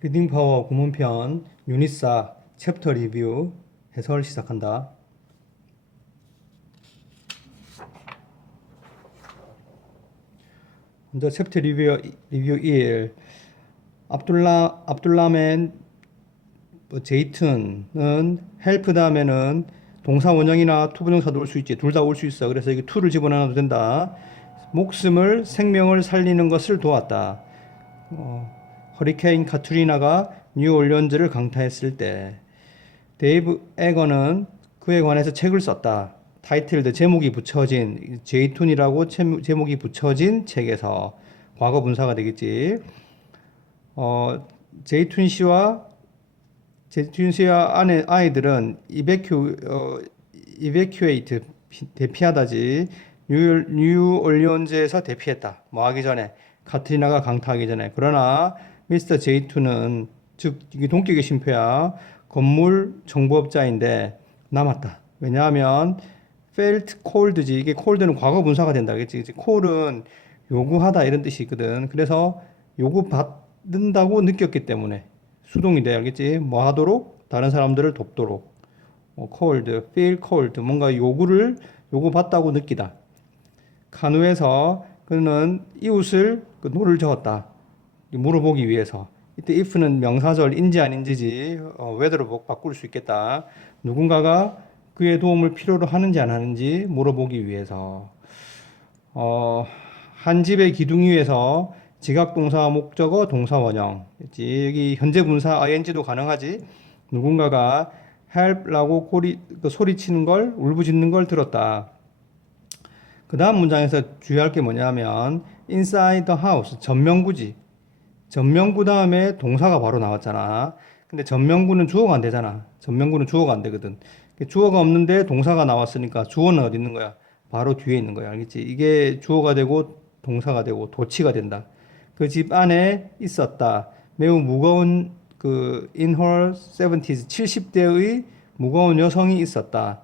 리딩 파워 구문편 유닛4 챕터 리뷰 해설 시작한다. 먼저 챕터 리뷰 리뷰 1 압둘라 압둘라멘 뭐 제이튼은 헬프 다음에는 동사 원형이나 투 부정사도 올 수 있지. 둘 다 올 수 있어. 그래서 이게 투를 집어넣어도 된다. 목숨을 생명을 살리는 것을 도왔다. 어, 허리케인 카투리나가 뉴올리언즈를 강타했을 때 데이브 에거는 그에 관해서 책을 썼다. 타이틀드 제목이 붙여진 제이툰이라고 제- 제목이 붙여진 책에서 과거 분사가 되겠지. 어, 제이툰 씨와 제이툰 씨와 아내 아이들은 이베큐 어, 이베큐에이트 피- 대피하다지 뉴 뉴올리언즈에서 대피했다. 뭐 하기 전에 카트리나가 강타하기 전에 그러나 미스터 제이툰은 즉 이게 동격의 심표야 건물 정보업자인데 남았다. 왜냐하면 felt cold지 이게 cold는 과거 분사가 된다. 그렇지? cold은 요구하다 이런 뜻이 있거든. 그래서 요구 받는다고 느꼈기 때문에 수동이 돼 알겠지? 뭐 하도록 다른 사람들을 돕도록 뭐 cold, feel cold 뭔가 요구를 요구 받다고 느끼다. 간우에서 그는 이웃을 그 노를 저었다. 물어보기 위해서. 이때 if는 명사절 인지 아닌지지 어, 뭐 바꿀 수 있겠다. 누군가가 그의 도움을 필요로 하는지 안 하는지 물어보기 위해서. 어, 한 집의 기둥 위에서 지각 동사 목적어 동사 원형. 여기 현재 분사 ing도 가능하지. 누군가가 help라고 고리, 그 소리치는 걸 울부짖는 걸 들었다. 그 다음 문장에서 주의할 게 뭐냐면 inside the house 전명구지 전명구 다음에 동사가 바로 나왔잖아. 근데 전명구는 주어가 안 되잖아. 전명구는 주어가 안 되거든. 주어가 없는데 동사가 나왔으니까 주어는 어디 있는 거야? 바로 뒤에 있는 거야. 알겠지? 이게 주어가 되고 동사가 되고 도치가 된다. 그 집 안에 있었다. 매우 무거운 그 in her 70s 70대의 무거운 여성이 있었다.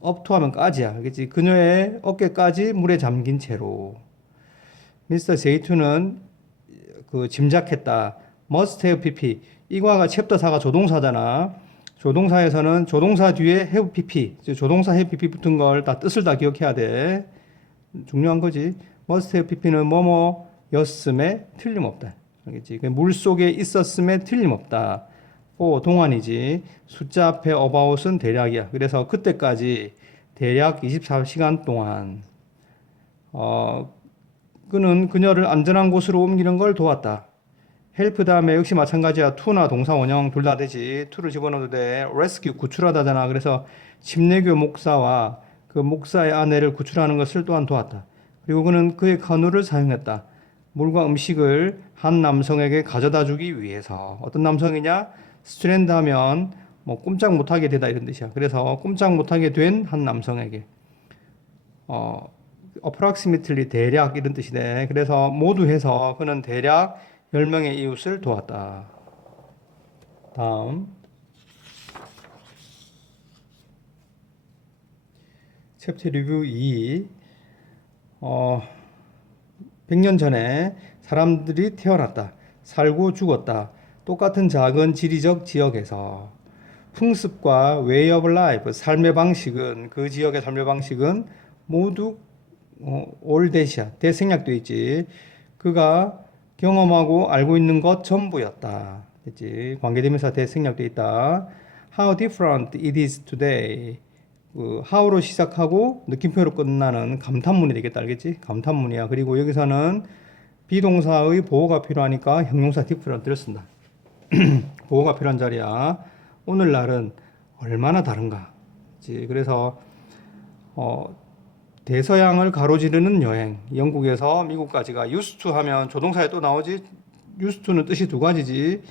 업투하면 까지야. 알겠지? 그녀의 어깨까지 물에 잠긴 채로. 미스터 제이투는 그 짐작했다. must have pp. 이과가 챕터 4가 조동사잖아. 조동사에서는 조동사 뒤에 have pp. 즉 조동사 have pp 붙은 걸 다 뜻을 다 기억해야 돼. 중요한 거지. must have pp는 뭐뭐였음에 틀림없다. 알겠지? 그물 속에 있었음에 틀림없다. 오, 동안이지. 숫자 앞에 about은 대략이야. 그래서 그때까지 대략 24시간 동안 어, 그는 그녀를 안전한 곳으로 옮기는 걸 도왔다. 헬프 다음에 역시 마찬가지야. to나 동사 원형 둘 다 되지. to를 집어넣어도 돼. rescue 구출하다잖아. 그래서 침례교 목사와 그 목사의 아내를 구출하는 것을 또한 도왔다. 그리고 그는 그의 간우를 사용했다. 물과 음식을 한 남성에게 가져다 주기 위해서 어떤 남성이냐? 스트랜드 하면 뭐 꼼짝 못하게 되다 이런 뜻이야. 그래서 꼼짝 못하게 된 한 남성에게 어 approximately 대략 이런 뜻이네. 그래서 모두 해서 그는 대략 10명의 이웃을 도왔다. 다음 챕터 리뷰 2 어, 100년 전에 사람들이 태어났다. 살고 죽었다. 똑같은 작은 지리적 지역에서 풍습과 way of life, 삶의 방식은 그 지역의 삶의 방식은 모두 어, 올댓이야. 대생략돼 있지. 그가 경험하고 알고 있는 것 전부였다. 됐지. 관계대명사 대생략돼 있다. How different it is today. 그 how로 시작하고 느낌표로 끝나는 감탄문이 되겠다. 알겠지? 감탄문이야. 그리고 여기서는 비동사의 보호가 필요하니까 형용사 different를 쓴다. 보호가 필요한 자리야. 오늘날은 얼마나 다른가. 그래서 어, 대서양을 가로지르는 여행. 영국에서 미국까지가 to 하면 조동사에 또 나오지. to는 뜻이 두 가지지.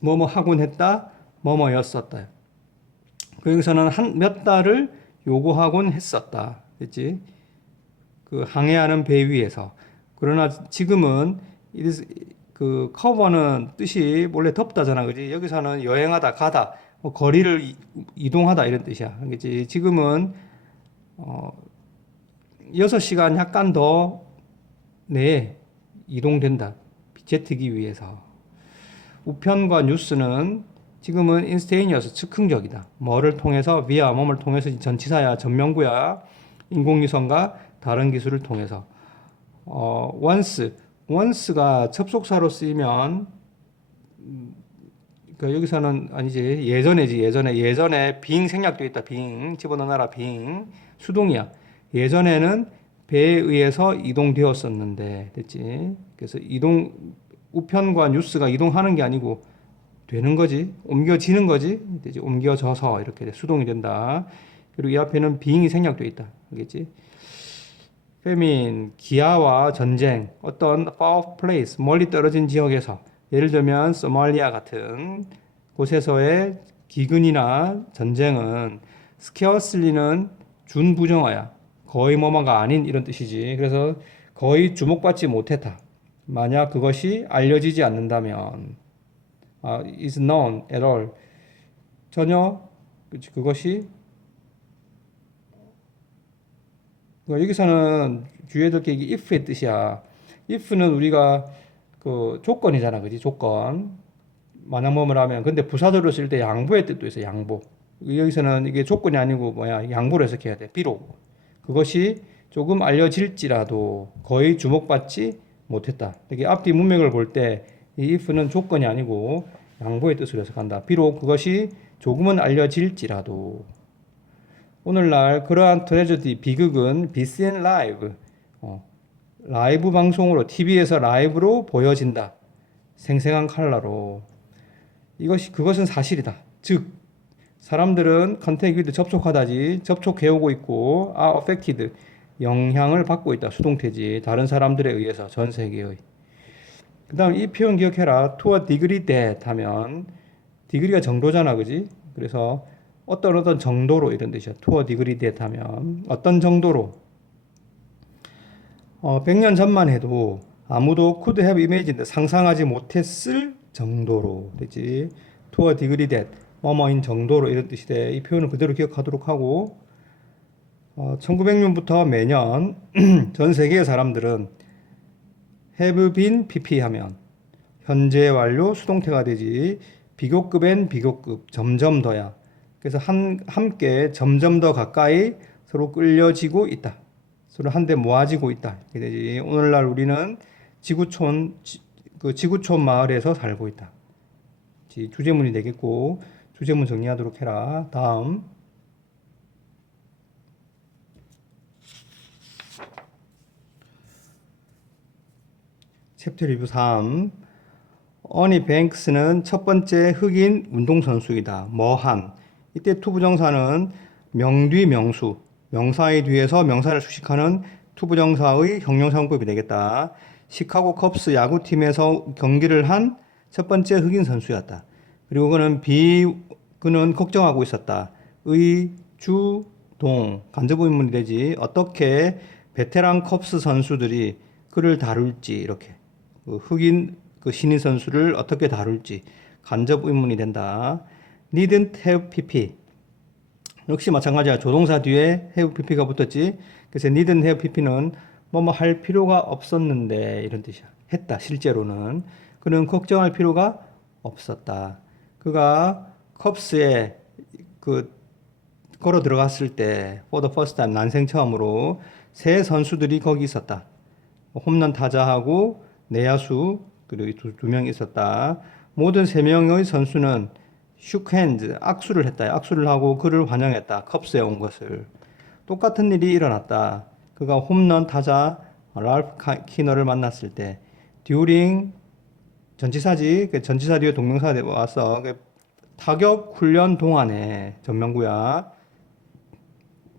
뭐뭐 하곤 했다. 뭐뭐였었다. 그 여기서는 한 몇 달을 요구하곤 했었다. 됐지? 그 항해하는 배 위에서. 그러나 지금은 is 그 커버는 뜻이 원래 덥다잖아, 그지? 여기서는 여행하다, 가다, 뭐 거리를 이- 이동하다 이런 뜻이야, 그지? 지금은 어 6시간 약간 더 내에 이동된다. 제트기 위해서. 우편과 뉴스는 지금은 인스테이니어스 즉흥적이다. 뭐를 통해서 via 뭐를 통해서 전치사야 전명구야 인공위성과 다른 기술을 통해서. 어 once once가 접속사로 쓰이면 음, 그러니까 여기서는 아니지. 예전에지 예전에. 예전에 빙 생략돼 있다. 빙 집어넣어라. 빙 수동이야 예전에는 배에 의해서 이동되었었는데 됐지? 그래서 이동 우편과 뉴스가 이동하는 게 아니고 되는 거지 옮겨지는 거지 되지? 옮겨져서 이렇게 돼. 수동이 된다. 그리고 이 앞에는 빙이 생략돼 있다. 알겠지? 페민 기아와 전쟁 어떤 far place 멀리 떨어진 지역에서 예를 들면 소말리아 같은 곳에서의 기근이나 전쟁은 스케어슬리는 준부정어야 거의 뭐뭐가 아닌 이런 뜻이지 그래서 거의 주목받지 못했다 만약 그것이 알려지지 않는다면 아, is known at all 전혀 그것이 그 여기서는 주의해야 될게 if의 뜻이야. if는 우리가 그 조건이잖아, 그지? 조건. 만약 뭐뭐 하면 근데 부사절로 쓸 때 양보의 뜻도 있어, 양보. 여기서는 이게 조건이 아니고 뭐야, 양보를 해석해야 돼. 비록 그것이 조금 알려질지라도 거의 주목받지 못했다. 이게 앞뒤 문맥을 볼 때 이 if는 조건이 아니고 양보의 뜻으로 해석한다. 비록 그것이 조금은 알려질지라도 오늘날 그러한 트레저디 비극은 BCN 라이브 어, 라이브 방송으로 TV에서 라이브로 보여진다. 생생한 칼라로 이것이 그것은 사실이다. 즉 사람들은 컨택 위드 접촉하다지 접촉해 오고 있고 are affected 영향을 받고 있다. 수동태지 다른 사람들에 의해서 전 세계의 그다음 이 표현 기억해라. a degree that 하면 degree가 정도잖아, 그지? 그래서 어떤 어떤 정도로 이런 뜻이야. a degree that 하면 어떤 정도로 어, 100년 전만 해도 아무도 could have imagined 상상하지 못했을 정도로 되지. a degree that 뭐뭐인 정도로 이런 돼. 이 표현을 그대로 기억하도록 하고 어, 1900년부터 매년 전 세계의 사람들은 have been pp 하면 현재 완료 수동태가 되지 비교급엔 비교급 점점 더야. 그래서 한 함께 점점 더 가까이 서로 끌려지고 있다. 서로 한데 모아지고 있다. 이렇게 되지. 오늘날 우리는 지구촌 지, 그 지구촌 마을에서 살고 있다. 지- 주제문이 되겠고 주제문 정리하도록 해라. 다음 챕터 리뷰 3 어니 뱅크스는 첫 번째 흑인 운동선수이다. 뭐한 이때 투부정사는 명뒤 명수 명사의 뒤에서 명사를 수식하는 투부정사의 형용사문법이 되겠다. 시카고 컵스 야구팀에서 경기를 한 첫 번째 흑인 선수였다. 그리고 그는 비 그는 걱정하고 있었다. 의, 주, 동 간접 의문이 되지. 어떻게 베테랑 컵스 선수들이 그를 다룰지 이렇게 그 흑인 그 신인 선수를 어떻게 다룰지 간접 의문이 된다. needn't 역시 마찬가지야. 조동사 뒤에 have pp가 붙었지. 그래서 needn't have pp는 뭐뭐 할 필요가 없었는데 이런 뜻이야. 했다. 실제로는 그는 걱정할 필요가 없었다. 그가 컵스에 그 걸어 들어갔을 때 the first time 난생 처음으로 새 선수들이 거기 있었다. 홈런 타자하고 내야수 그리고 두, 두명 있었다. 모든 세 명의 선수는 hands 악수를 했다. 악수를 하고 그를 환영했다. 컵스에 온 것을 똑같은 일이 일어났다. 그가 홈런 타자 랄프 카- 키너를 만났을 때 during 전치사지 그 전치사 뒤에 동명사가 돼 왔어. 그 타격 훈련 동안에 전명구야.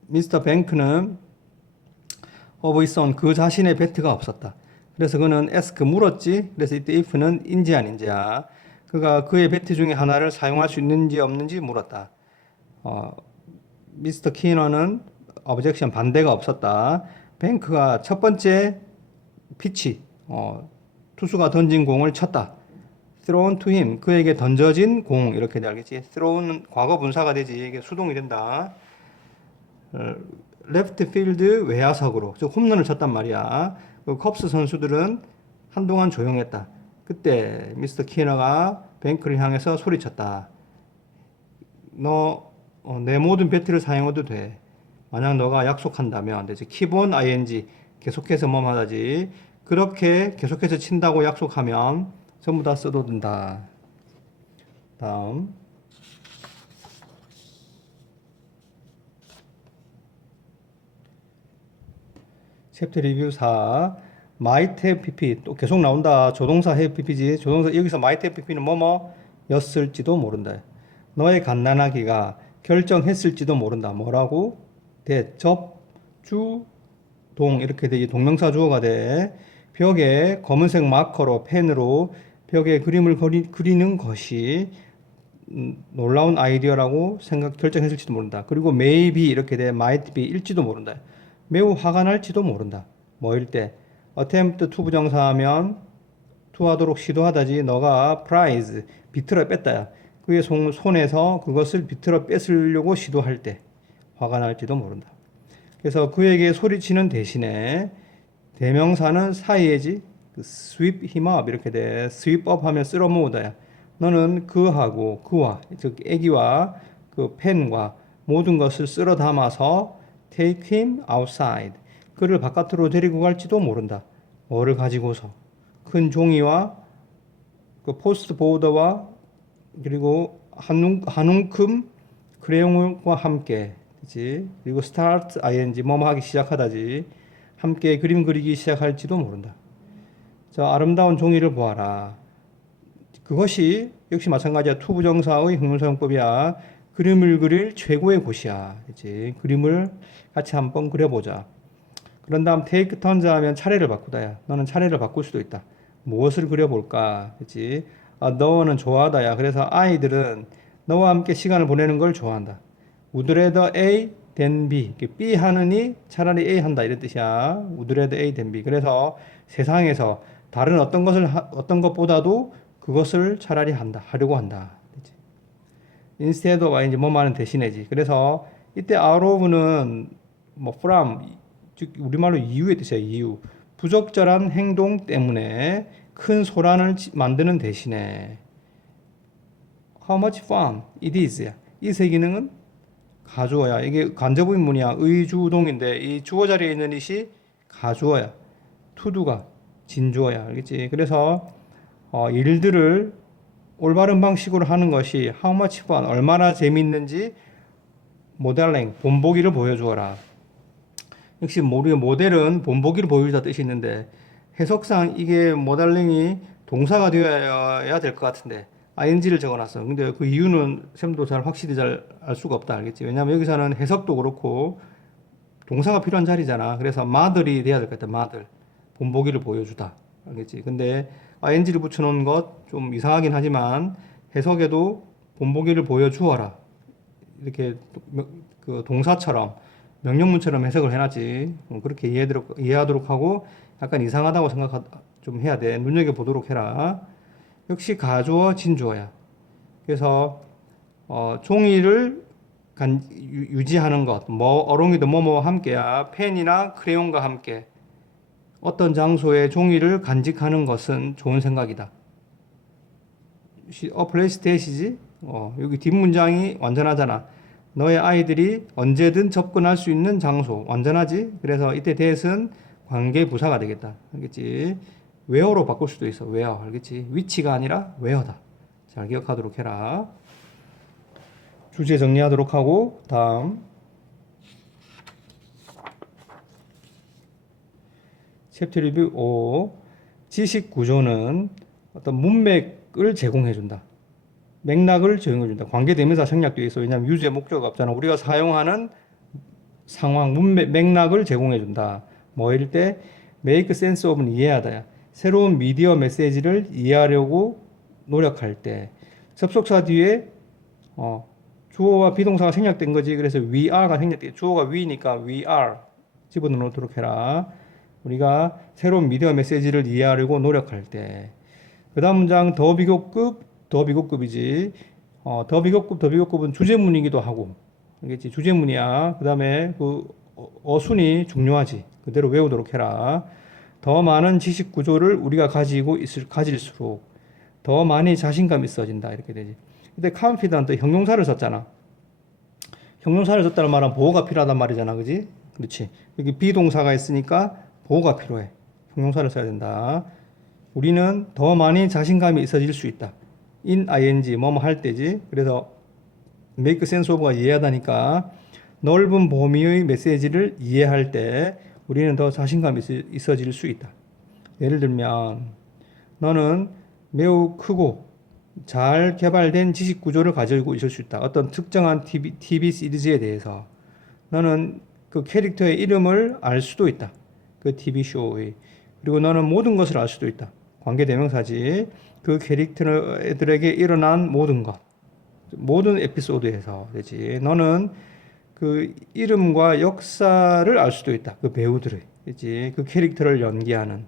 미스터 뱅크는 of his 그 자신의 배트가 없었다. 그래서 그는 ask 물었지. 그래서 이때 if는 인지 아닌지야. 그가 그의 배트 중에 하나를 사용할 수 있는지 없는지 물었다. 어, 미스터 키너는 objection 반대가 없었다. 뱅크가 첫 번째 피치 어, 투수가 던진 공을 쳤다. thrown to him 그에게 던져진 공 이렇게 돼 알겠지? throw는 과거 분사가 되지 이게 수동이 된다. 레프트 필드 외야석으로 즉 홈런을 쳤단 말이야. 그 컵스 선수들은 한동안 조용했다. 그때 미스터 키너가 뱅크를 향해서 소리쳤다. 너, 어, 내 모든 배트를 사용해도 돼. 만약 너가 약속한다면, 이제 기본 ing, 계속해서 뭐뭐 하다지. 그렇게 계속해서 친다고 약속하면 전부 다 써도 된다. 다음. 챕터 리뷰 4 might have pp 또 계속 나온다. 조동사 have pp지. 조동사 여기서 have pp는 뭐뭐 였을지도 모른다. 너의 갓난아기가 결정했을지도 모른다. 뭐라고? 대접주 동. 이렇게 되지 동명사 주어가 돼 벽에 검은색 마커로 펜으로 벽에 그림을 그리, 그리는 것이 음, 놀라운 아이디어라고 생각 결정했을지도 모른다. 그리고 maybe 이렇게 돼 might be 일지도 모른다. 매우 화가 날지도 모른다. 뭐일 때 attempt to 부정사하면 to 하도록 시도하다지 너가 prize 비틀어 뺐다야. 그의 손, 손에서 그것을 비틀어 뺏으려고 시도할 때 화가 날지도 모른다. 그래서 그에게 소리치는 대신에 대명사는 사이에지 그 sweep him up 이렇게 돼. sweep up 하면 쓸어 모으다야. 너는 그하고 그와 즉 애기와 그 펜과 모든 것을 쓸어 담아서 take him outside. 그를 바깥으로 데리고 갈지도 모른다. 뭐를 가지고서? 큰 종이와 그 포스트 보더와 그리고 한, 한 움큼 크레용과 함께. 그지 그리고 start ing 뭐뭐 하기 시작하다지 함께 그림 그리기 시작할지도 모른다. 자 아름다운 종이를 보아라. 그것이 역시 마찬가지야 투부정사의 형용사용법이야. 그림을 그릴 최고의 곳이야. 그지 그림을 같이 한번 그려보자. 그런 다음 take turns 하면 차례를 바꾸다야. 너는 차례를 바꿀 수도 있다. 무엇을 그려볼까? 그지 아, 너는 좋아하다야. 그래서 아이들은 너와 함께 시간을 보내는 걸 좋아한다. Would rather A than B. B 하느니 차라리 A 한다 이런 뜻이야. Rather A than B. 그래서 세상에서 다른 어떤 것을 하- 어떤 것보다도 그것을 차라리 한다. 하려고 한다. 그치? instead of 이제 뭐만은 대신에지. 그래서 이때 out of는 뭐 from 즉 우리말로 이유의 뜻이야. 이유. 부적절한 행동 때문에 큰 소란을 지- 만드는 대신에 how much fun it is. 이 세 기능은 가주어야. 이게 간접의문이야. 의주동인데 이 주어 자리에 있는 it이 가주어야. 투두가 진주어야. 알겠지? 그래서 어, 일들을 올바른 방식으로 하는 것이 fun 얼마나 재밌는지 모델링 본보기를 보여주어라. 역시 우리가 모델은 본보기를 보여주다 뜻이 있는데 해석상 이게 모델링이 동사가 되어야 될 것 같은데 ing를 적어놨어. 근데 그 이유는 쌤도 잘 확실히 잘 알 수가 없다 알겠지? 왜냐면 여기서는 해석도 그렇고 동사가 필요한 자리잖아. 그래서 마들이 돼야 될 것 같아. 마들 본보기를 보여주다. 알겠지? 근데 ing를 붙여놓은 것 좀 이상하긴 하지만 해석에도 본보기를 보여주어라. 이렇게 명- 그 동사처럼 명령문처럼 해석을 해놨지. 어, 그렇게 이해하도록, 이해하도록 하고 약간 이상하다고 생각 좀 해야 돼. 눈여겨 보도록 해라. 역시 가주어 진주어야. 그래서 어, 종이를 간, 유, 유지하는 것, 뭐 어롱이도 뭐뭐와 함께야. 펜이나 크레용과 함께 어떤 장소에 종이를 간직하는 것은 좋은 생각이다. 시- 어 플레이스 대시지? 어, 여기 뒷문장이 완전하잖아. 너의 아이들이 언제든 접근할 수 있는 장소 완전하지? 그래서 이때 대신 관계 부사가 되겠다. 알겠지? 웨어로 바꿀 수도 있어. 웨어. 알겠지? 위치가 아니라 웨어다. 잘 기억하도록 해라. 주제 정리하도록 하고 다음 챕터 리뷰 5 지식 구조는 어떤 문맥을 제공해 준다. 맥락을 제공해 준다. 관계대명사 생략되어 있어. 왜냐하면 유주의 목적어가 없잖아. 우리가 사용하는 상황, 문맥, 맥락을 제공해 준다. 뭐일 때 make sense of는 이해하다야. 새로운 미디어 메시지를 이해하려고 노력할 때 접속사 뒤에 어, 주어와 비동사가 생략된 거지. 그래서 we are가 생략돼. 주어가 we니까 we are 집어넣도록 해라. 우리가 새로운 미디어 메시지를 이해하려고 노력할 때. 그 다음 문장 더 비교급, 더 비교급이지. 어, 더 비교급, 더 비교급은 주제문이기도 하고. 알겠지? 주제문이야. 그 다음에 그 어- 어순이 중요하지. 그대로 외우도록 해라. 더 많은 지식 구조를 우리가 가지고 있을 가질수록 더 많이 자신감이 있어진다 이렇게 되지. 근데 confident 형용사를 썼잖아. 형용사를 썼다는 말은 보호가 필요하단 말이잖아, 그지? 그렇지. 여기 비동사가 있으니까 보호가 필요해. 형용사를 써야 된다. 우리는 더 많이 자신감이 있어질 수 있다. in ing 뭐뭐 할 때지. 그래서 make sense of가 이해하다니까 넓은 범위의 메시지를 이해할 때 우리는 더 자신감이 있- 있어질 수 있다. 예를 들면 너는 매우 크고 잘 개발된 지식 구조를 가지고 있을 수 있다. 어떤 특정한 TV, TV 시리즈에 대해서 너는 그 캐릭터의 이름을 알 수도 있다. 그 TV 쇼의 그리고 너는 모든 것을 알 수도 있다. 관계 대명사지. 그 캐릭터들에게 일어난 모든 것, 모든 에피소드에서 되지. 너는 그 이름과 역사를 알 수도 있다. 그 배우들의, 그지. 그 캐릭터를 연기하는.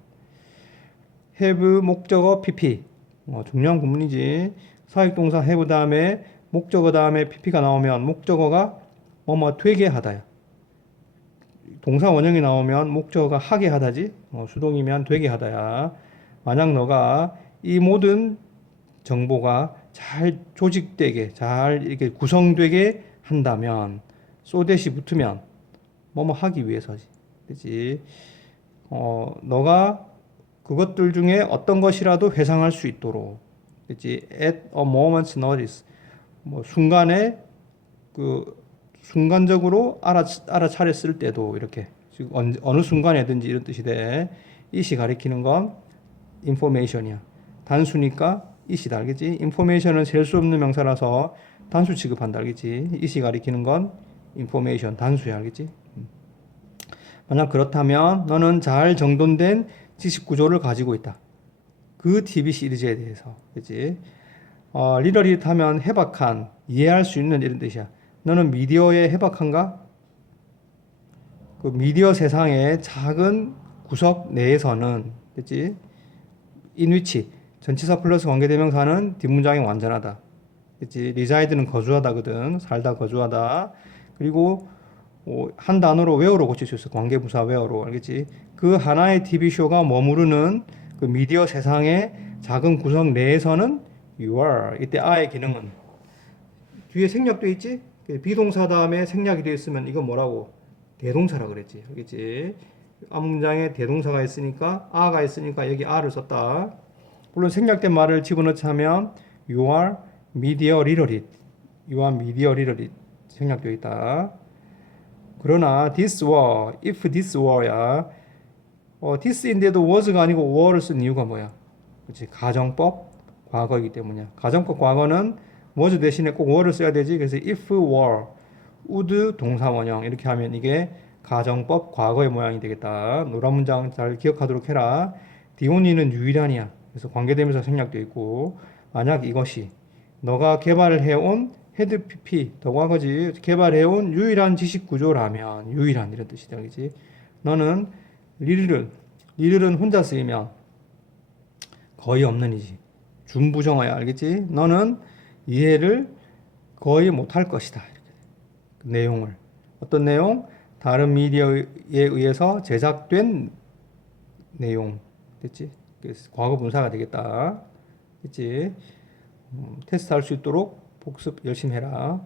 have 목적어 pp 어, 중요한 구문이지. 사역동사 have 다음에 목적어 다음에 pp가 나오면 목적어가 뭐뭐 되게 하다야. 동사 원형이 나오면 목적어가 하게 하다지. 어, 수동이면 되게 하다야. 만약 너가 이 모든 정보가 잘 조직되게 잘 이렇게 구성되게 한다면 소댓이 붙으면 뭐뭐 하기 위해서지. 그지? 어, 너가 그것들 중에 어떤 것이라도 회상할 수 있도록 그지? at a moment's notice 뭐 순간에 그 순간적으로 알아 알아차렸을 때도 이렇게 지금 언- 어느 순간에든지 이런 뜻이 돼. 이시 가리키는 건 information이야. 단수니까 이시다 알겠지? information은 셀 수 없는 명사라서 단수 취급한다 알겠지? 이시 가리키는 건 information 단수야 알겠지? 음. 만약 그렇다면 너는 잘 정돈된 지식 구조를 가지고 있다. 그 TV 시리즈에 대해서 그렇지? 어, 리더릿하면 해박한 이해할 수 있는 이런 뜻이야. 너는 미디어에 해박한가? 그 미디어 세상의 작은 구석 내에서는 그렇지? 인위치 전치사 플러스 관계대명사는 뒷문장이 완전하다. 그렇지? 리자이드는 거주하다거든. 살다 거주하다. 그리고 어, 한 단어로 웨어로 고칠 수 있어. 관계부사 웨어로. 알겠지? 그 하나의 TV 쇼가 머무르는 그 미디어 세상의 작은 구석 내에서는 you are. 이때 아의 기능은 뒤에 생략돼 있지? 그 비동사 다음에 생략이 되어 있으면 이건 뭐라고? 대동사라 그랬지. 알겠지? 앞 문장에 대동사가 있으니까 아가 있으니까 여기 아를 썼다. 물론 생략된 말을 집어넣자면 you are media literate. you are media literate 생략되어 있다. 그러나 this were, if this were야. 어, this인데도 was가 아니고 were를 쓴 이유가 뭐야? 그렇지? 가정법 과거이기 때문이야. 가정법 과거는 was 대신에 꼭 were를 써야 되지. 그래서 if were, would 동사 원형 이렇게 하면 이게 가정법 과거의 모양이 되겠다. 노란 문장 잘 기억하도록 해라. 디오니는 유일한이야. 그래서 관계되면서 생략되어 있고 만약 이것이 너가 개발을 해온 헤드 PP 더 과거지 개발해온 유일한 지식 구조라면 유일한 이런 뜻이다 그지? 너는 리를은 리를은 혼자 쓰이면 거의 없는 이지. 준부정어야 알겠지? 너는 이해를 거의 못할 것이다 이렇게. 그 내용을. 어떤 내용? 다른 미디어에 의해서 제작된 내용. 됐지? 과거 분사가 되겠다. 됐지? 음, 테스트할 수 있도록 복습 열심히 해라.